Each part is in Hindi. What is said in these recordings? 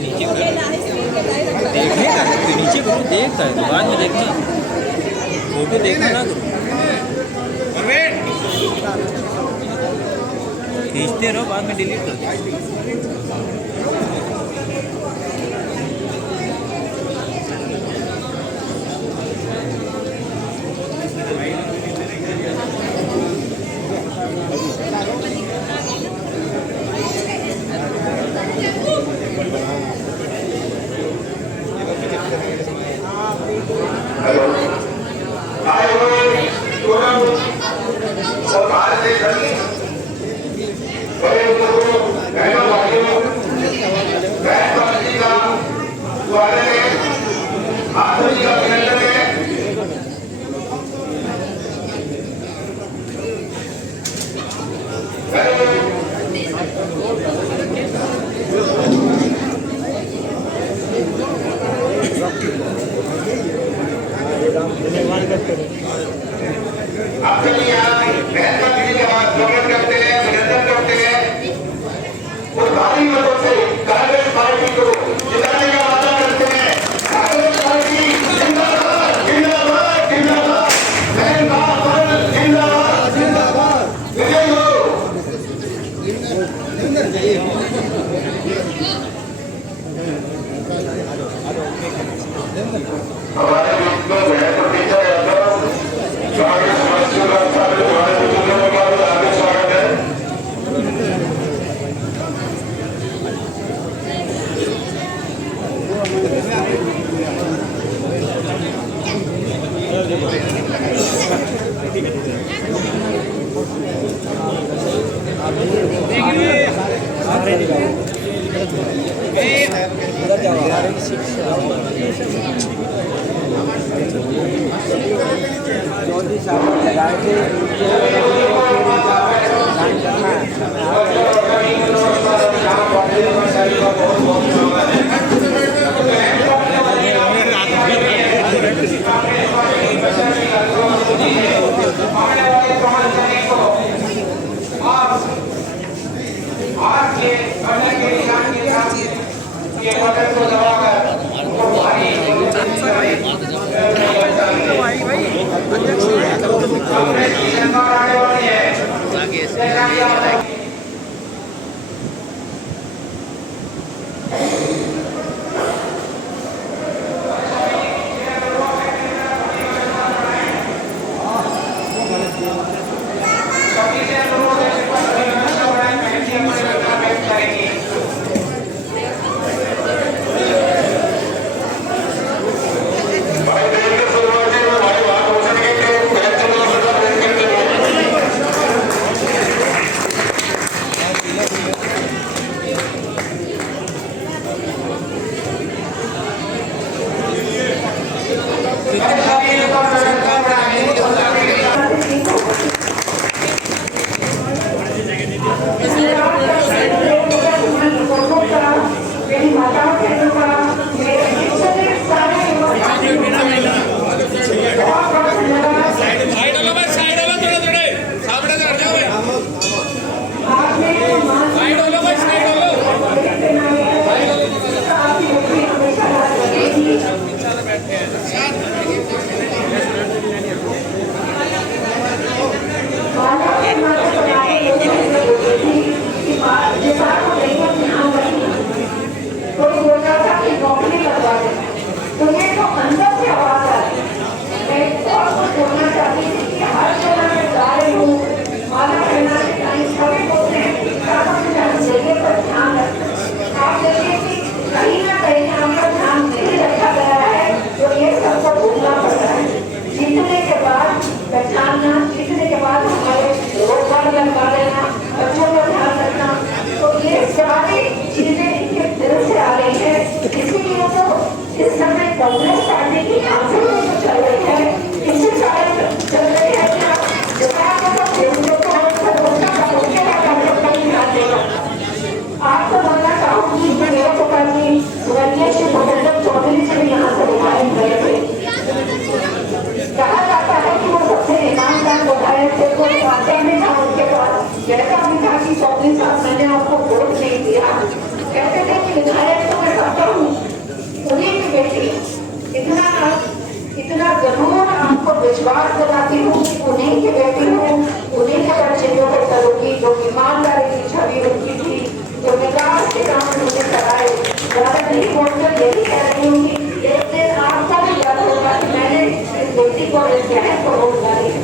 नहीं नीचे कर, देखने का तो नीचे करो, देखता है तो बाद में देखना, फोटो देखना ना करो, खींचते रहो बाद में डिलीट कर दो। जैसा भी था कि चौधरी साहब मैंने आपको वोट नहीं दिया, कहते थे कि विधायक तो मैं विश्वास दिलाती हूँ कि उन्हीं की बेटी हूँ, उन्हीं के बच्चे जो करूँगी, जो ईमानदारी की छवि उनकी थी, जो विकास के काम उन्होंने कराए। ज्यादा नहीं बोलकर यही कह रही हूँ कि एक दिन आपको भी याद होगा कि मैंने इस बेटी को, इस बहन को वोट डाली है।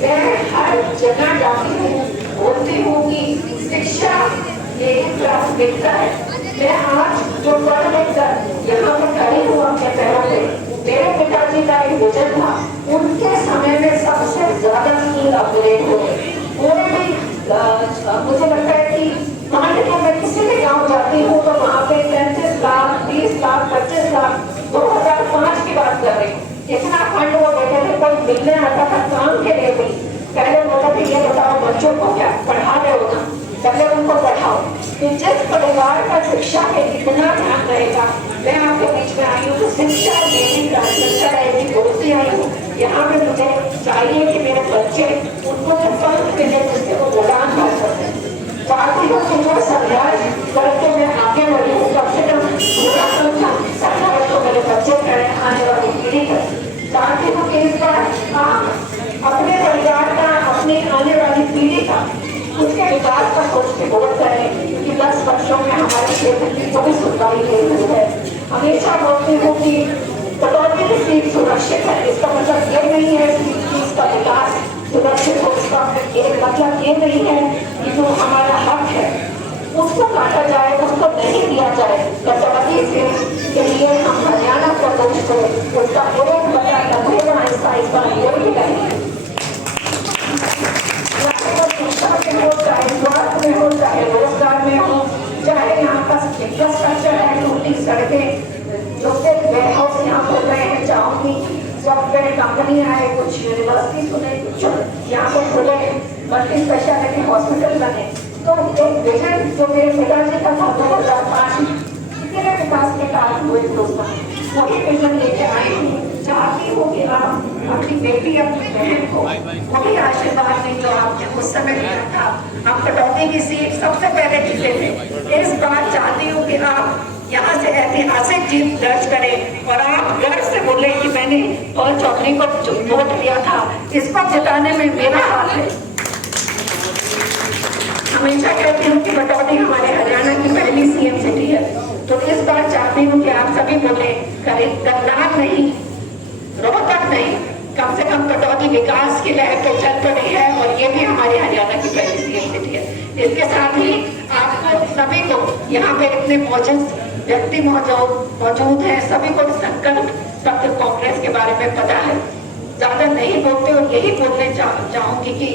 मैं हर जगह जाती हूँ, बोलती हूँ कि शिक्षा एक प्राथमिकता है। मैं आज जो पढ़ लिखकर यहाँ पर खड़ी हूँ अपने पैरों पे, मेरे पिताजी का एक विजन था, उनके समय में सबसे ज्यादा स्कूल अपग्रेड हो गए। उन्होंने भी मुझे लगता है कि मान लीजिए मैं किसी भी गाँव जाती हूँ तो वहाँ पे 35 लाख, 20 लाख, 25 लाख, 2005 की बात कर रही हूँ, इतना फंड वो देते थे। कोई मिलने आता था काम के लिए भी, पहले बोला कि ये बताओ बच्चों को क्या पढ़ा रहे हो ना, पहले उनको पढ़ाओ। तो जिस परिवार का शिक्षा पे इतना ध्यान रहेगा, मैं आपके बीच में आई हूँ तो शिक्षा मेरी प्राथमिकता रहेगी, बोलती आई हूँ। यहाँ पे मुझे चाहिए कि मेरे बच्चे, उनको जो फल मिले जिससे वो गुलाम कर सकते हैं। पार्टियों को जो संघर्ष करके मैं आगे बढ़ी हूँ, कम से कम पूरा संघर्ष तो मेरे बच्चे करें, आने वाली पीढ़ी करें। चाहती हूँ कि इस बार आप अपने परिवार का, अपनी आने वाली पीढ़ी का, उसके विकास का सोच के बहुत करें, क्योंकि 10 वर्षों में हमारे क्षेत्र की कोई सुनवाई नहीं हुई है। हमेशा बोलती हूँ कि कटौती की सीट सुरक्षित है, इसका मतलब ये नहीं है कि इसका विकास सुरक्षित हो, इसका मतलब ये नहीं है कि जो हमारा हक है उसको काटा जाए, उसको नहीं दिया जाए। कटौती के लिए हम हरियाणा प्रदेश को उसका एक बड़ा लंबेगा हिस्सा इस बार ये भी नहीं, चाहे स्वास्थ्य में हो, चाहे रोजगार में हो, चाहे यहाँ का इंफ्रास्ट्रक्चर है, टूटी सड़कें, जो वेयर हाउस यहाँ खुल रहे हैं, चाहूंगी सॉफ्टवेयर कंपनी आए, कुछ यूनिवर्सिटी खुले, कुछ यहाँ पर खुले, मल्टी स्पेशलिटी हॉस्पिटल बने। तो एक विजन जो मेरे पिताजी का था 2005 इतने विकास के कार्य हुए दोस्तों, वही विजन लेके आई हूँ। चाहती हूँ कि आप अपनी बेटी, अपनी बहन को वही आशीर्वाद दें जो आपने उस समय दिया था। आप कटौती की सीट सबसे पहले जीते थे, इस बार चाहती हूँ कि आप यहाँ से ऐतिहासिक जीत दर्ज करें और आप गर्व से बोले कि मैंने पॉल चौधरी को वोट दिया था, इसको जिताने में मेरा हाथ है। हमेशा कहती हूँ कि कटौती हमारे हरियाणा की पहली सीएम सिटी है, तो इस बार चाहती हूँ कि आप सभी बोले, करनाल नहीं, रोहतक नहीं, कम से कम कटौती विकास की लहर तो चल पड़ी है और ये भी हमारे हरियाणा की पहली सीएम सिटी है। इसके साथ ही आपको सभी को यहाँ पे इतने व्यक्ति मौजूद हैं, सभी को संकल्प पत्र कांग्रेस के बारे में पता है। ज्यादा नहीं बोलते और यही बोलने चाहूंगी कि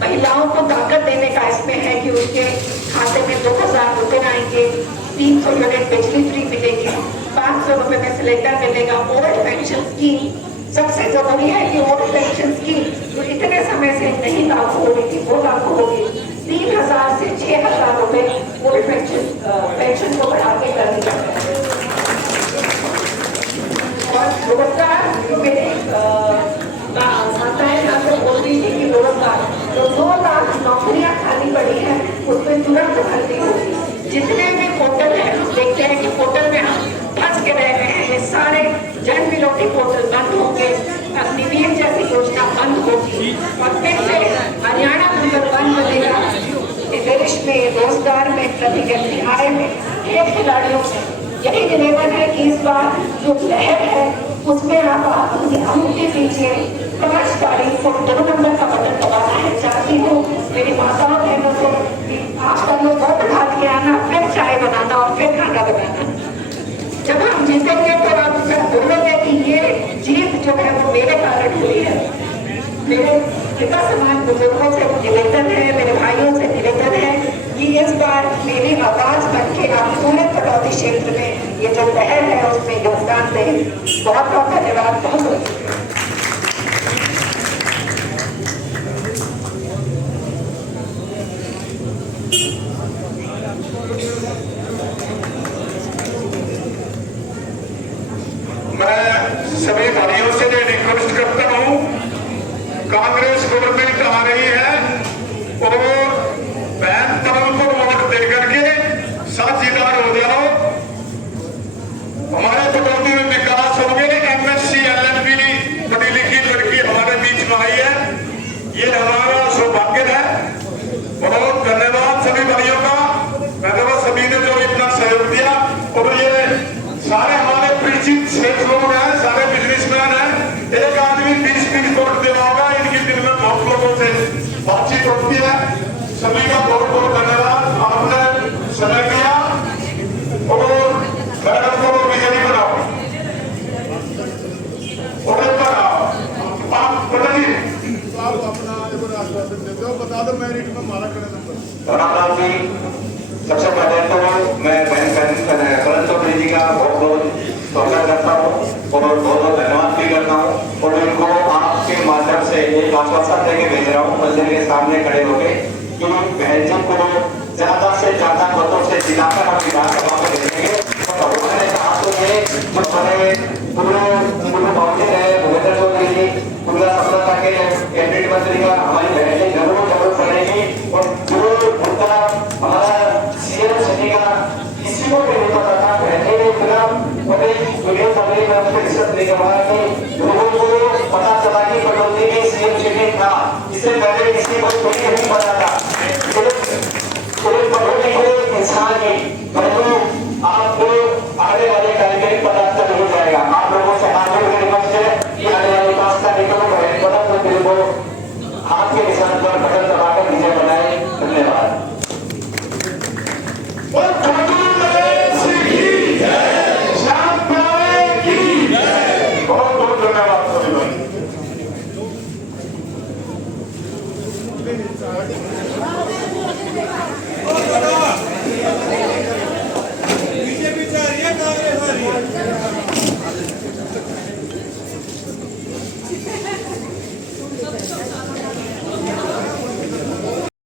महिलाओं को ताकत देने का इसमें है कि उसके खाते में 2000 रुपए आएंगे, 300 यूनिट बिजली फ्री मिलेगी, 500 रुपए में सिलेंडर मिलेगा। ओल्ड पेंशन स्कीम सबसे जरूरी है कि ओल्ड पेंशन स्कीम जो इतने समय से नहीं लागू हो रही थी वो लागू होगी। 3000 से 6000 रुपए ओल्ड पेंशन को बढ़ा के कर दिया। और रोजगार मेरे माताएं यहाँ से बोल रही थी कि रोजगार जो 2 लाख नौकरियां खाली पड़ी है उसमें तुरंत भर्ती होगी। जितने भी पोर्टल है हम देखते हैं कि पोर्टल में हम फंस के रह गए हैं, ये सारे जन विरोधी पोर्टल बंद होंगे, अग्निवीर जैसी योजना बंद होगी और फिर से हरियाणा नंबर 1 बनेगा देश में, रोजगार में, प्रति व्यक्ति आय में, खेल खिलाड़ियों में। यही निवेदन है कि इस बार जो लहर है उसमें आप अपनी अंगूठी दीजिए, 5 तारीख को 2 नंबर का बटन दबाना है। चाहती हूँ मेरी माताओं बहनों को आपका लोग वोट डाल के आना, फिर चाय बनाना और फिर खाना बनाना। जब हम जीतेंगे तो आप बोलोगे कि ये जीत जो है वो मेरे कारण हुई है। मेरे पिता समान बुजुर्गों से निवेदन है, मेरे भाइयों से निवेदन है कि इस बार मेरी आवाज बन के आप पूरे कटौती क्षेत्र में ये जो लहर है उसमें योगदान दें। बहुत बहुत धन्यवाद। बहुत मैं सभी भाइयों से रिक्वेस्ट करता हूँ, कांग्रेस गवर्नमेंट आ रही है और बहन तरल को वोट दे करके साझेदार हो जाओ। हमारे सभी का बहुत बहुत धन्यवाद, आपने समय दिया और मैडम को विजयी बनाओ और आप बताइए। आप अपना एक बार आश्वासन देते हो, बता दो मेरिट में हमारा खड़े नंबर। राम राम जी। सबसे पहले तो मैं करण चौधरी जी का बहुत बहुत स्वागत करता हूँ और बहुत बहुत धन्यवाद भी करता हूँ और इनको आपके माध्यम से एक आश्वासन देके भेज रहा हूँ मंदिर के सामने खड़े होके कि बहन जी को ज्यादा से ज्यादा मतों से जिलाकर हम विधानसभा में भेजेंगे। और उन्होंने कहा तो ये जो हमारे पूरे बाउंड्री है भूपेंद्र चौधरी जी पूरा सफलता के कैबिनेट मंत्री का हमारी बहन जी जरूर बनेगी और जो मुद्दा हमारा सीएम सिटी का किसी को भी नहीं पता था, पहले बिना पता वीडियो कवरेज में हमने रिसर्च नहीं करवाया कि लोगों को पता चला कि कटौती में सीएम सिटी था, इससे पहले किसी को कोई नहीं पता था। कटौती को इंसान की परंतु आपको आने वाले कार्यक्रम पता चल हो जाएगा। आप लोगों से हाथ जोड़ के रिक्वेस्ट है कि आने वाले 5 तारीख को पता तो मेरे को हाथ के निशान पर बटन दबाकर विजय बनाए। धन्यवाद। बहुत बहुत धन्यवाद सभी भाई।